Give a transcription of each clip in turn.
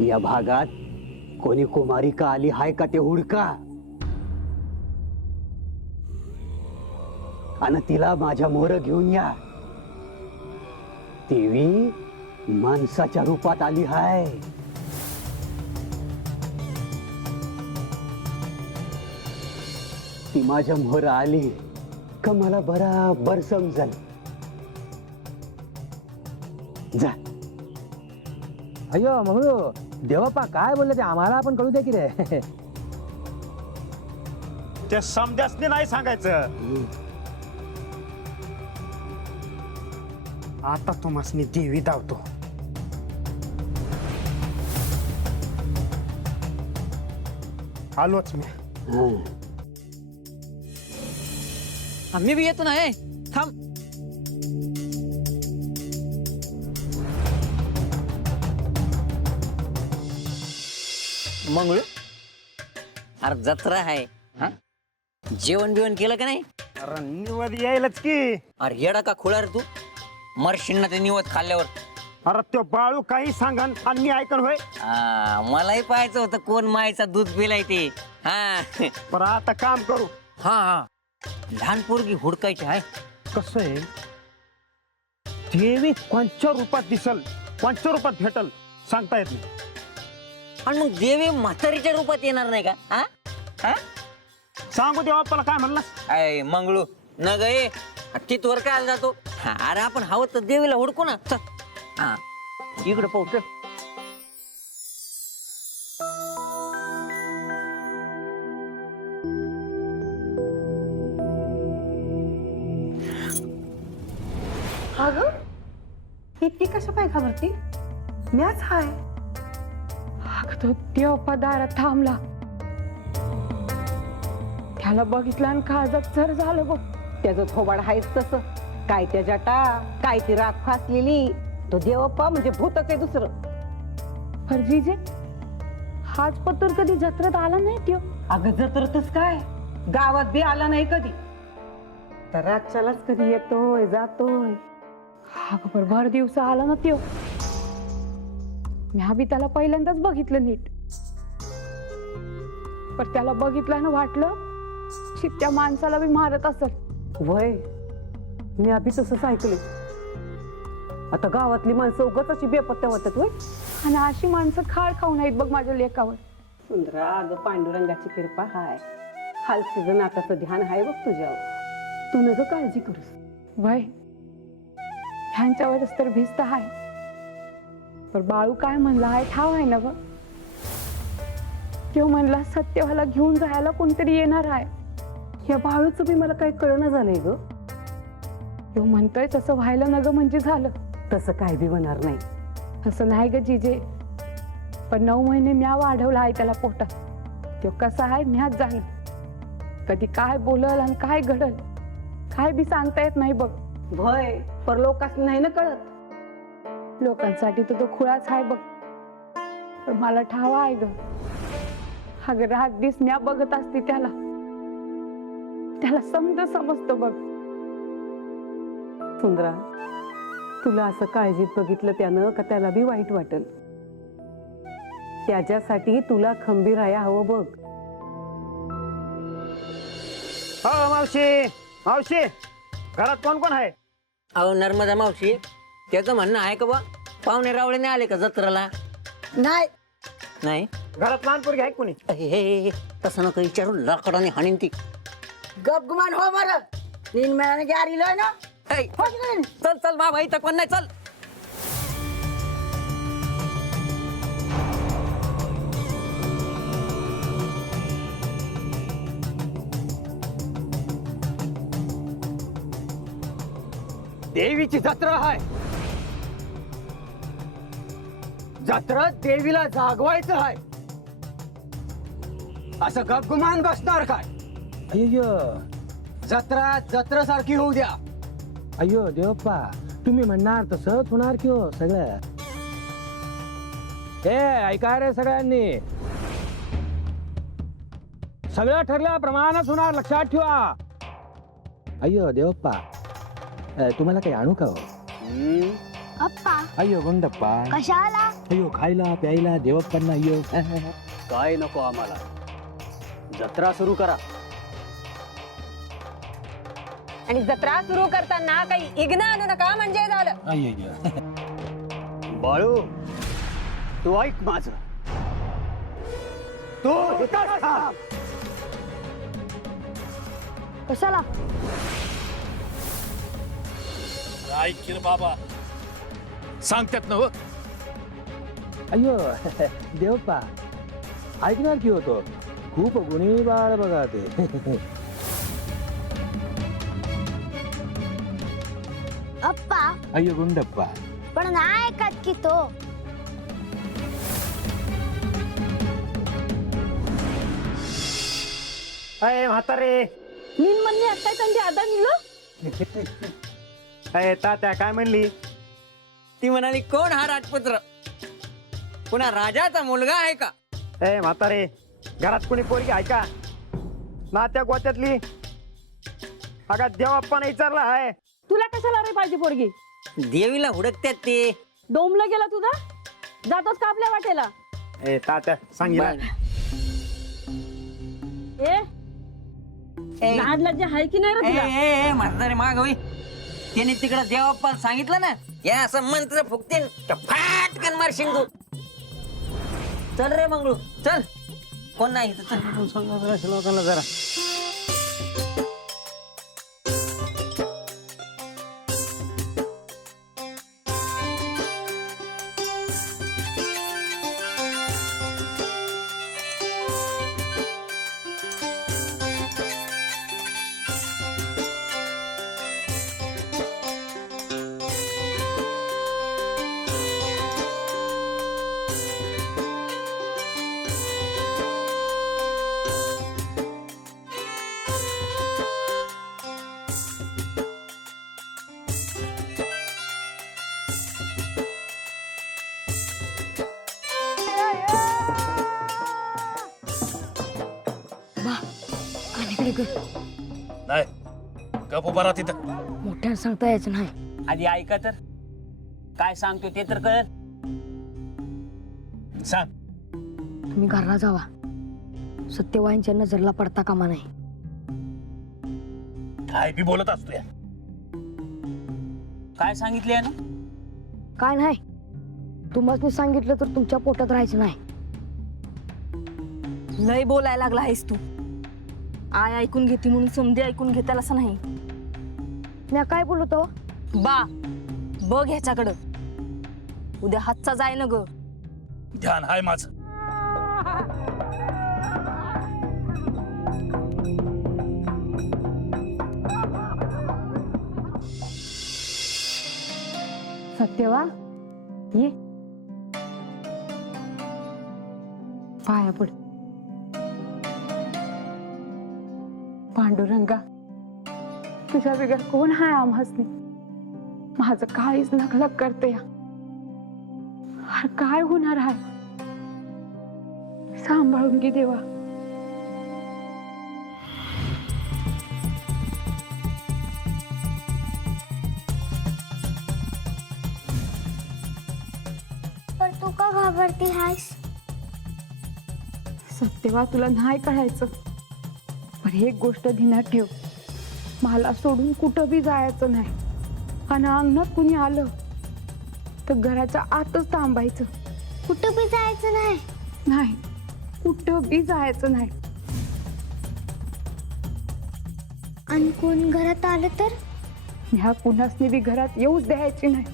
या भागात कोणी कुमारिका आली हाय का ते हुडका आणि तिला माझ्या मोर घेऊन या. देवी माणसाच्या रूपात आली हाय. ती माझ्या मोहर आली का मला बराबर समजल. जा. अय्यो मंगळू देवप्पा काय बोलले ते आम्हाला पण कळू दे की रे. त्या समजासने नाही सांगायचं. आता तुम्हासनी देवी धावतो. आलोच मी. आम्ही बी येतो ना. थांब. मंगळू अरे जत्रा आहे. जेवण बिवण केलं का नाही? अरे निवड यायलाच की. अरे येडा का खुळा रे तू? मरशील ना ते निवत खाल्ल्यावर. अरे तो बाळू काही सांगन आणि मी ऐकन होय. मलाही पाहायचं होतं कोण मायचा दूध पिलाय ते. हा पण आता काम करू. हा लहान पोरगी हुडकायची आहे. कसं आहे देवी कोणत्या रूपात दिसल कोणत्या रूपात भेटल सांगता येत नाही. आणि मग देवी म्हातारीच्या रूपात येणार नाही का? हा हा सांगू देवा आपल्याला काय म्हणलास. अय मंगळू न गे तिथवर काय जातो. अरे आपण हवं तर देवीला हुडकू ना. चल हा इकडे पाहू. चल. अगं इतकी कशा पाय घाबरती? म्याच हाय. अगं तो देवप्पा दारात थांबला. त्याला बघितलं आणि काळजात चर झालं बघ. त्याचं थोबाड हायच तसं. काय त्या जटा काय ती राख फासलेली. तो देवप्पा म्हणजे भूतच आहे दुसरं. फर्जीजे हाच पत्तर कधी जत्रेत आला नाही त्यो. अगं जत्रतच काय गावात बी आला नाही कधी. तर रातच्यालाच कधी येतोय जातोय. अगं पर भर दिवसा आला ना त्यो. मी त्याला पहिल्यांदाच बघितलं नीट. पर त्याला बघितलं ना वाटलं त्या माणसाला बी मारत असेल. वय मी अभि तसंच ऐकले. आता गावातली माणसं उगाच अशी बेपत्त्या होतात. वय आणि अशी माणसं खाळ खाऊन आहेत बघ माझ्या लेकावर. सुंदरा अगं पांडुरंगाची कृपा हाय. हालसीचं नाताचं ध्यान हाय बघ तुझ्यावर. तू नका काळजी करूस. वय ह्यांच्यावरच तर भिस्त आहे. पर बाळू काय म्हणला आहे ठाव आहे ना ग. तो म्हणला सत्यवाला घेऊन जायला कोणतरी येणार आहे. या बाळूचं बी मला काही कळणं झालंय ग. तो म्हणतोय तसं व्हायला न ग म्हणजे झालं. तसं काय बी होणार नाही. तसं नाही ग जिजे. पण 9 महिने म्या वाढवला आहे त्याला पोटात. तो कसा आहे म्याच जाणं. कधी काय बोलल आणि काय घडल काय बी सांगता येत नाही बघ. भय पर लोकांना नाही ना कळत. लोकांसाठी तर तो खुळाच आहे बघ. पण मला ठावा आहे ग. अगं रात दिस म्या बघत असते त्याला. त्याला समजतं बघ. सुंदरा तुला असं काळजीत बघितलं त्यानं का त्याला बी वाईट वाटेल. त्याच्यासाठी तुला खंबीर राहायला हवं बघ. हो मावशी मावशी घरात कोण कोण आहे. अहो नर्मदा मावशी त्याचं म्हणणं आहे का बा पाहुणे रावळे नाही आले का जत्राला? नाही नाही. घरात लहान पोरगी आहे कोणी. हे तसं नका विचारू. लाकडाने हाणीन ती. गपगुमान हो मार 3 महिन्याने गाडी लय ना. चल चल बाबा इथं कोण नाही. चल. देवीची जत्रा आहे. जत्रा देवीला जागवायचं आहे. असं गपगुमान बसणार काय? अय्यो जत्रा जत्रासारखी होऊ द्या. अय्यो देवप्पा तुम्ही म्हणणार तसंच होणार की हो सगळं. ए ऐका रे सगळ्यांनी. सगळं ठरल्याप्रमाणेच होणार लक्षात ठेवा. अय्यो देवप्पा तुम्हाला काही आणू का हो? अप्पा अय्यो गुंडप्पा कशाला? अयो खायला प्यायला देवप्पांना अयो काय नको आम्हाला, जत्रा सुरू करा. आणि जत्रा सुरू करताना काही इग्न आणू नका म्हणजे झालं. अय्य बाळू, तू ऐक माझ. तू इथंच थांब. कशाला? ऐक बाबा, सांगतात ना हो. अय्यो देवप्पा ऐकणार की होतो, खूप गुणी बाळ बघा ते. अप्पा अय्यो गुंडप्पा. पण नाही ऐकत की तो. अय म्हातारे, नीन म्हणणे आता त्यांची आदा निघलो. अय तात्या काय म्हणली? ती म्हणाली कोण हा राजपुत्र, पुन्हा राजाचा मुलगा आहे का? ए म्हातारे, घरात कोणी पोरगी आहे का? नात्या गोत्यातली? अगा देवाप्पाने विचारला आहे. तुला कशाला रे पाहिजे पोरगी? देवीला हुडकतात ते. डोमला गेला तुझा, जातोच का आपल्या वाटेला? ए तात्या सांगितलं. ए लाज लज्जा आहे की नाही रे तुला? म्हातारे माग होई, त्याने तिकडे देवाप्पाला सांगितलं ना, या असं मंत्र फुकते फाटकन मारशील तू. चल रे मंगळू चल, कोण नाही इथं, चल. लोकांना जरा नाही गप उभा राहा तिथं. मोठ्यानं सांगता यायचं नाही. आधी ऐका तर, काय सांगतो ते तर कळत. सांग. तुम्ही घरला जावा, सत्यवाईंच्या नजरला पडता कामा नाही. काय बी बोलत असतो या. काय सांगितले ना? काय नाही, तुम्हाला सांगितलं तर तुमच्या पोटात राहायचं नाही. लय बोलायला लागला आहेस तू. आय ऐकून घेते म्हणून समधी ऐकून घेताल असं नाही. मी काय बोलतो? बा बघ ह्याच्याकडं, उद्या हातचा जाय ना ग. ध्यान हाय माझं. सत्यवा ये, पाया पड. पांडुरंगा, तुझ्या बिगर कोण हाय आम्हासनी? माझं काहीच लखलख करते या. अरे काय होणार आहे? सांभाळून घे देवा. पण तू का घाबरती आहेस? सत्यवा, तुला नाही कळायचं, पण एक गोष्ट ध्यानात ठेव, मला सोडून कुठं बी जायचं नाही. आणि अंगणात कुणी आलं तर घराच्या आतच थांबायचं. कुठं बी जायचं नाही. नाही, कुठं बी जायचं नाही. आणि कोण घरात आलं तर? ह्या कुणासनी बी घरात येऊच द्यायची नाही.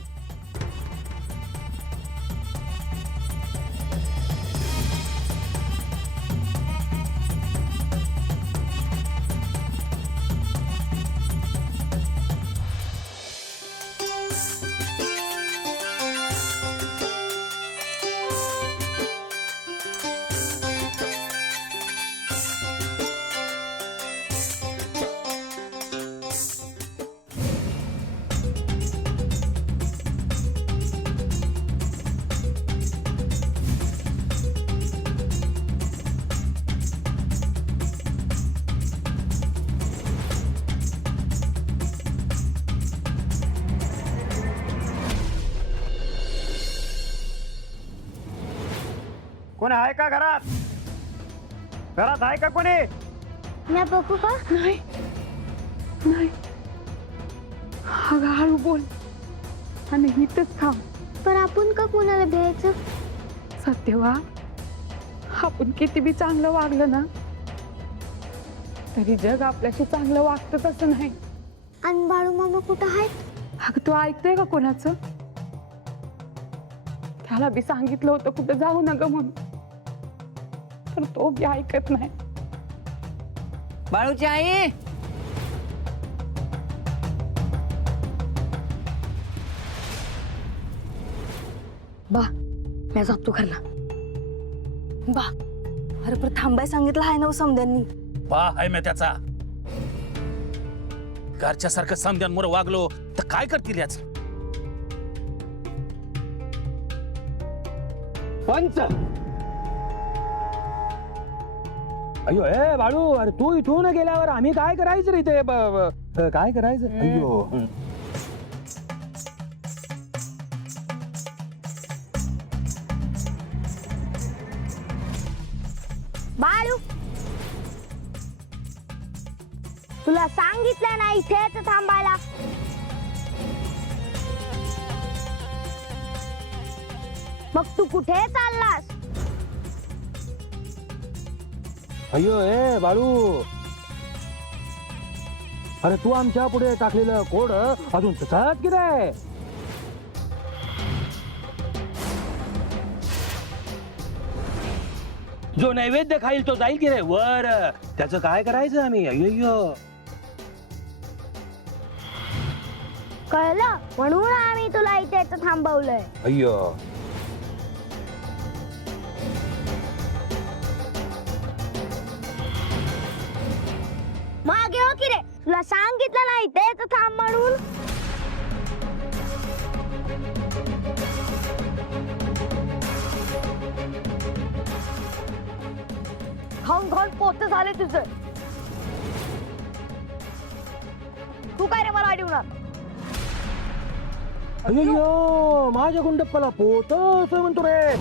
कोणी आहे का घरात? घरात आहे का कोणी? मी बघू का? नाही नाही अगं हळू बोल आणि इथंच थांब. पण आपण का कोणाला भ्यायचं? सत्यवा, आपण किती बी चांगलं वागलं ना तरी जग आपल्याशी चांगलं वागतं तसं नाही. आणि बाळू मामा कुठं आहेत? अगं तू ऐकतोय का कोणाचं? त्याला बी सांगितलं होतं कुठं जाऊ नका म्हणून, तर तो बी ऐकत नाही. बाळूची आई, बा मी जातो घरला. बा अरे पण थांबाय सांगितलं आहे ना समद्यांनी. पा आहे मी त्याचा. घरच्या सारखं समद्यांमुळे वागलो तर काय करतील याच? पंच अयो ए बाळू, अरे तू इथून गेल्यावर आम्ही काय करायचं रे इथे? काय करायचं? अयो बाळू, तुला सांगितलं ना इथेच थांबायला. मग तू कुठे चाललास? अयो ए बाळू, अरे तू आमच्या पुढे टाकलेलं कोड अजून तसाच की रे? जो नैवेद्य खाईल तो जाईल की रे वर? त्याचं काय करायचं आम्ही? अय्यो कळलं, म्हणून आम्ही तुला इथेच थांबवलंय. अय्यो मागे हो की रे, तुला सांगितलं ना इथेच थांब म्हणून. खाऊन खाऊन पोत झाले तुझं. तू काय रे मला अडवणार? अय्यो माझ्या गुंडप्पाला पोत असं म्हणतो रे.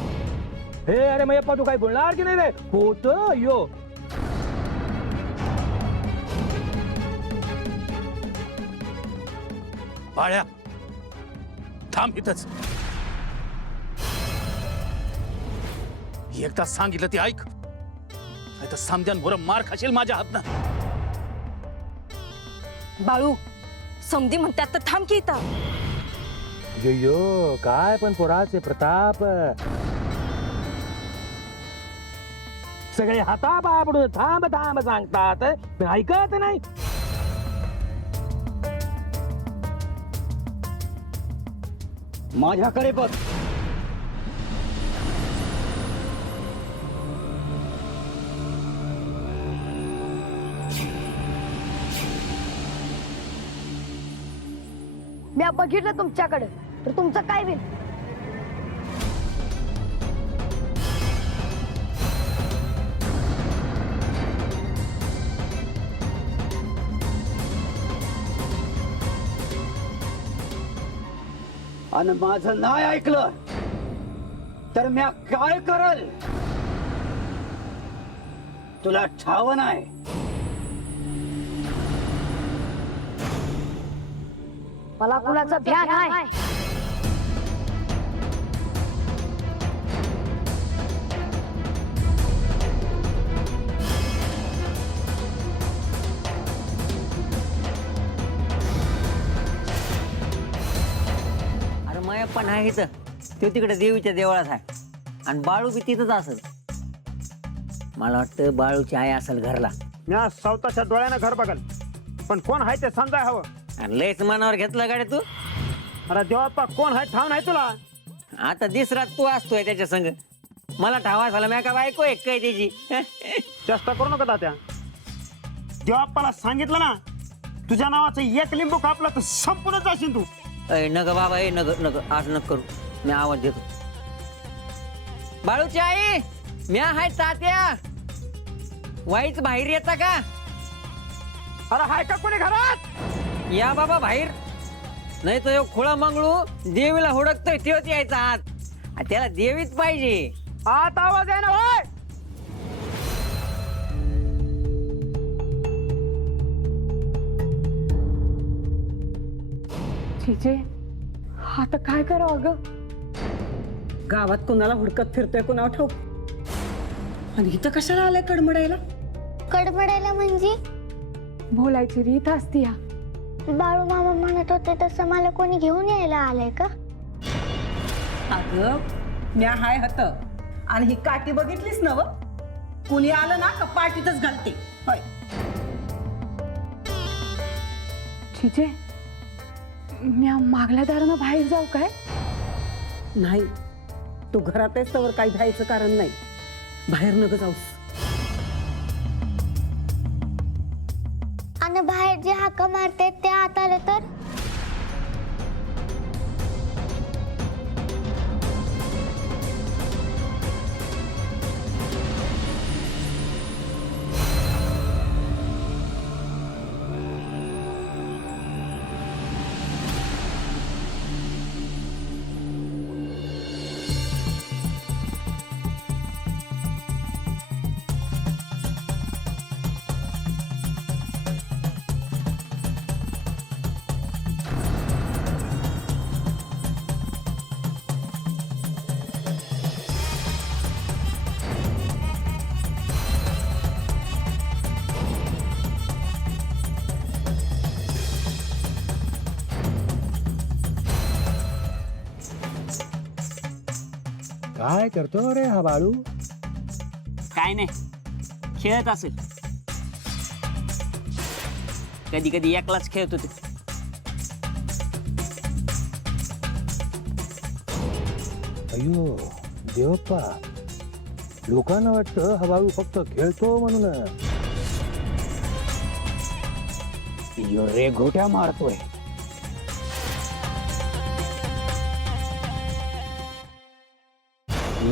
हे अरे मयप्पा, तू काय बोलणार की नाही रे? पोत? अय्यो बाळ्या, थांब इथंच. एकदा सांगितलं ती ऐक, नाही तर समद्यांवर मार खाशील माझ्या हातनं. बाळू समधी म्हणतात तर थांब की इथं. अय्यो काय पण पोराचे प्रताप. सगळे हातापाया पडून थांब थांब सांगतात, पण ऐकत नाही. माझ्याकडे बघ. मी बघितलं तुमच्याकडे तर तुमचं काय होईल? आणि माझं नाही ऐकलं तर मी काय करल तुला ठाव नाही. मला कुणाचं भ्या नाही. अरे माया पण आहे इथं. तो तिकडे देवीच्या देवळात आहे आणि बाळू बी तिथंच असेल. मला वाटतं बाळूची आई असेल घरला. मी आज स्वतःच्या डोळ्यानं घर बघल, पण कोण आहे ते समजाय हवं. आणि लयच मनावर घेतलं गाडी तू. अरे देवाप्पा, कोण आहे ठाव नाही तुला? आता दिसरात तू असतोय त्याच्या संग. मला ठावा झाला मी का बायको एक काय त्याची. चेष्टा करू नका तात्या. देवाप्पाला सांगितलं ना तुझ्या नावाचं एक लिंबू कापलं तर संपूर्ण जाशील तू. अय नग बाबा, ए नग नग, आज नग करू. मी आवाज देतो. बाळूची आई, मी आहे तात्या. वाईच बाहेर येता का? अरे हाय का कोणी घरात? या बाबा बाहेर. नाही तर खुळा मंगळू देवीला हुडकतोय तेव्हाच यायचा आत. त्याला देवीच पाहिजे. आत आवाज आहे ना होय? चिचे आता काय करावं ग? गावात कुणाला हुडकत फिरतोय कुणाला ठाऊक. आणि इथं कशाला आलंय कडमडायला? कडमडायला म्हणजे बोलायची रीत असती या. बाळू मामा म्हणत होते तसं मला कोणी घेऊन यायला आलंय का? अगं म्या हाय हत आणि ही काठी बघितलीस ना व? कुणी आलं ना का पाठीतच घालते. होय चिचे मी मागल्या दारानं बाहेर जाऊ काय? नाही, तू घरात आहेस तर काही भ्यायचं कारण नाही. बाहेर नग जाऊस. आणि बाहेर जे हाका मारते ते आत आलं तर? काय करतो रे हा बाळू? काय नाही, खेळत असेल. कधी कधी एकलाच खेळत होते. अयो देवप्पा, लोकांना वाटतं हा बाळू फक्त खेळतो म्हणून. यो रेघोट्या मारतोय.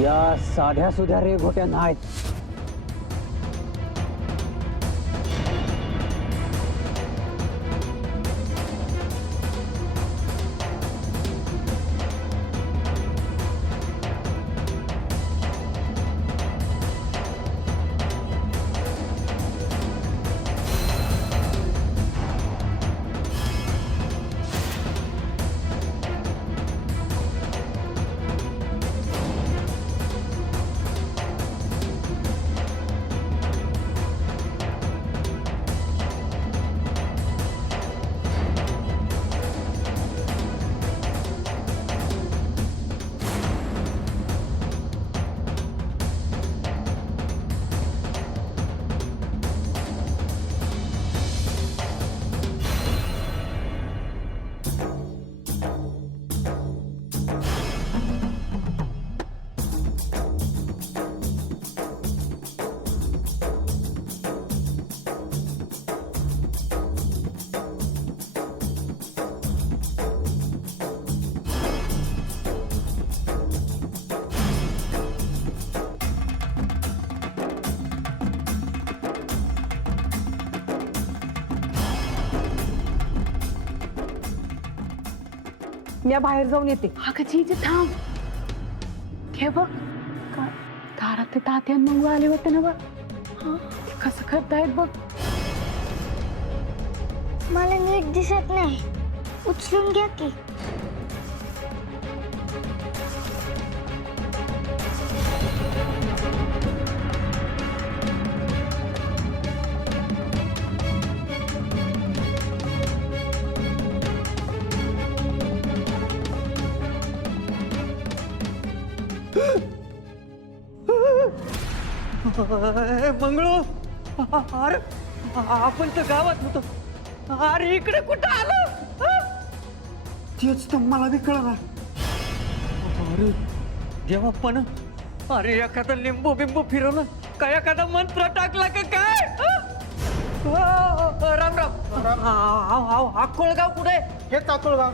या साध्या सुध्या रेघोट्या नाहीत. म्या बाहेर जाऊन येते. अगं चिचे थांब. हे बघ दारात ते तात्या मंगू आले होते ना बघ. ते कसं करतायत बघ. मला नीट दिसत नाही, उचलून घ्या की. मंगळू, अरे आपण तर गावात होतो. अरे इकडे कुठं आलं? तेच तर मला बी कळलं. अरे देवा, पण अरे एखादा लिंबू बिंबू फिरवलं काय, एखादा मंत्र टाकला का काय? राम राम. अक्कोळगाव कुठे? हे अक्कोळगाव.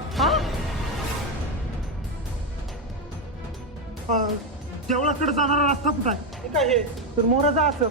देवळाकडे जाणारा रस्ता कुठे आहे? काय हे तर मोराचा असं